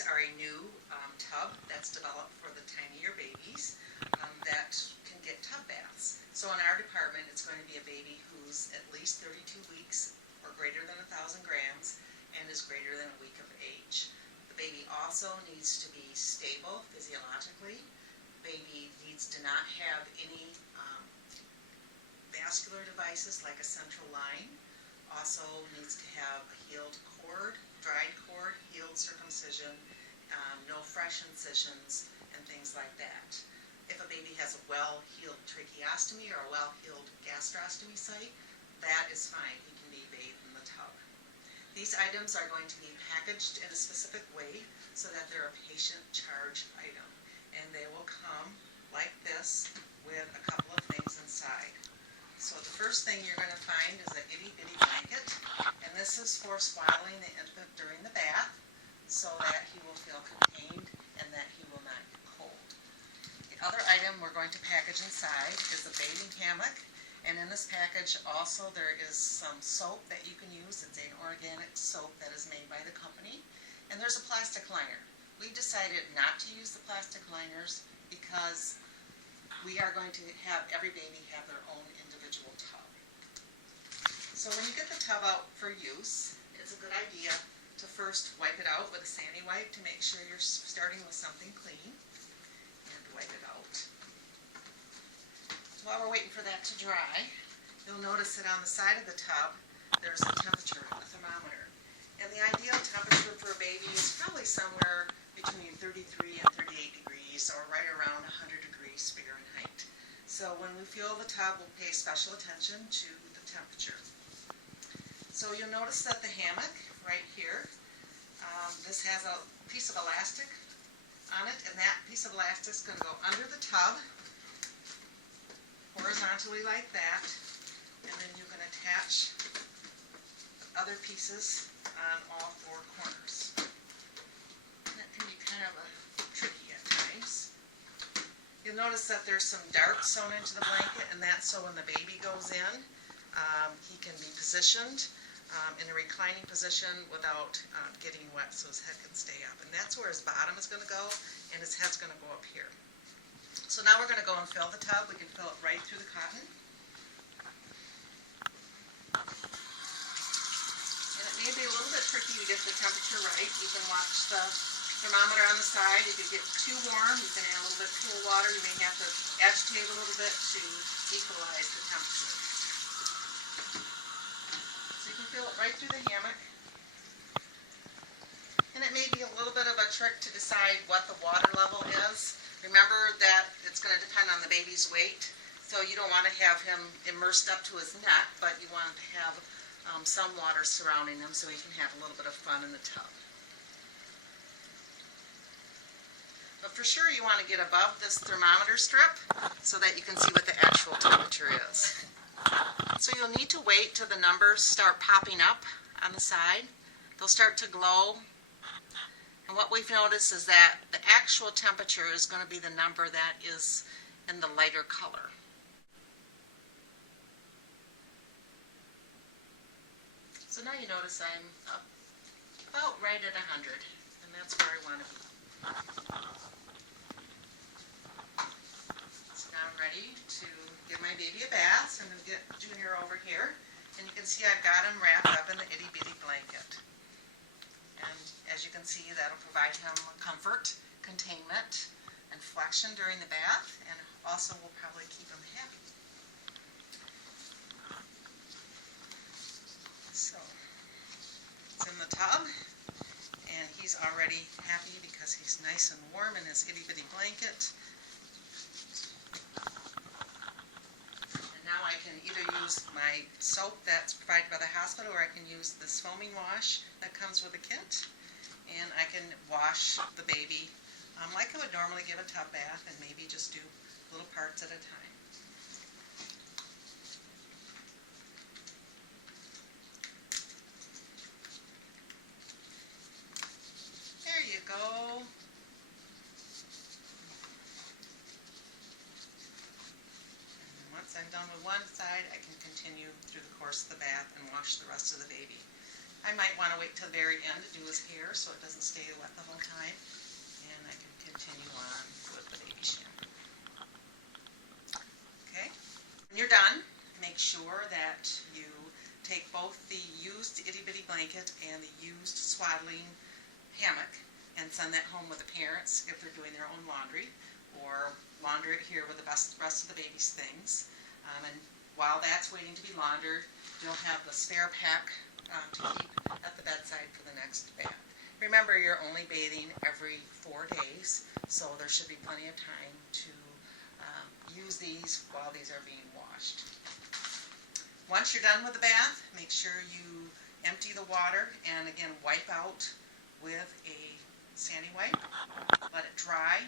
These are a new tub that's developed for the tinier babies that can get tub baths. So in our department, it's going to be a baby who's at least 32 weeks or greater than 1,000 grams and is greater than a week of age. The baby also needs to be stable physiologically. The baby needs to not have any vascular devices like a central line. Also needs to have a healed cord, dried cord, healed circumcision, no fresh incisions, and things like that. If a baby has a well-healed tracheostomy or a well-healed gastrostomy site, that is fine. He can be bathed in the tub. These items are going to be packaged in a specific way so that they're a patient charge item. And they will come like this with a couple of things inside. So the first thing you're going to find is an itty-bitty blanket, and this is for swaddling the infant during the bath so that he will feel contained and that he will not get cold. The other item we're going to package inside is a bathing hammock, and in this package also there is some soap that you can use. It's an organic soap that is made by the company, and there's a plastic liner. We decided not to use the plastic liners because we are going to have every baby have their own individual tub. So when you get the tub out for use, it's a good idea to first wipe it out with a sandy wipe to make sure you're starting with something clean, and wipe it out. So while we're waiting for that to dry, you'll notice that on the side of the tub there's a temperature, a thermometer. And the ideal temperature for a baby is probably somewhere between 33 and 38 degrees, or right around 100 degrees Fahrenheit. So when we fill the tub, we'll pay special attention to the temperature. So you'll notice that the hammock right here, this has a piece of elastic on it, and that piece of elastic is going to go under the tub, horizontally like that, and then you can attach other pieces on all four corners. That can be kind of tricky at times. You'll notice that there's some darts sewn into the blanket, and that's so when the baby goes in, he can be positioned in a reclining position without getting wet so his head can stay up. And that's where his bottom is going to go, and his head's going to go up here. So now we're going to go and fill the tub. We can fill it right through the cotton. And it may be a little bit tricky to get the temperature right. You can watch the thermometer on the side. If you get too warm, you can add a little bit of cool water. You may have to agitate a little bit to equalize the temperature. So you can fill it right through the hammock. And it may be a little bit of a trick to decide what the water level is. Remember that it's going to depend on the baby's weight. So you don't want to have him immersed up to his neck, but you want to have some water surrounding him so he can have a little bit of fun in the tub. But for sure you want to get above this thermometer strip so that you can see what the actual temperature is. So you'll need to wait till the numbers start popping up on the side. They'll start to glow. And what we've noticed is that the actual temperature is going to be the number that is in the lighter color. So now you notice I'm about right at 100, and that's where I want to be. So now I'm ready to give my baby a bath. So I'm going to get Junior over here, and you can see I've got him wrapped up in the itty-bitty blanket. And as you can see, that'll provide him comfort, containment, and flexion during the bath, and also will probably keep him happy. So, it's in the tub, and he's already happy because he's nice and warm in his itty-bitty blanket. And now I can either use my soap that's provided by the hospital, or I can use this foaming wash that comes with the kit, and I can wash the baby like I would normally give a tub bath, and maybe just do little parts at a time. There you go. And once I'm done with one side, I can continue through the course of the bath and wash the rest of the baby. I might want to wait till the very end to do his hair so it doesn't stay wet the whole time. And I can continue on with the baby shampoo. Okay? When you're done, make sure that you take both the used itty bitty blanket and the used swaddling hammock and send that home with the parents if they're doing their own laundry, or launder it here with the rest of the baby's things. And while that's waiting to be laundered, you'll have the spare pack to keep at the bedside for the next bath. Remember, you're only bathing every 4 days, so there should be plenty of time to use these while these are being washed. Once you're done with the bath, make sure you empty the water and again wipe out with a sandy wipe. Let it dry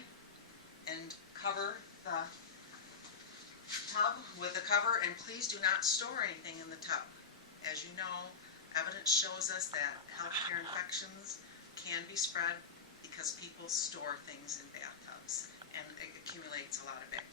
and cover the tub with a cover, and please do not store anything in the tub. As you know, evidence shows us that healthcare infections can be spread because people store things in bathtubs, and it accumulates a lot of bacteria.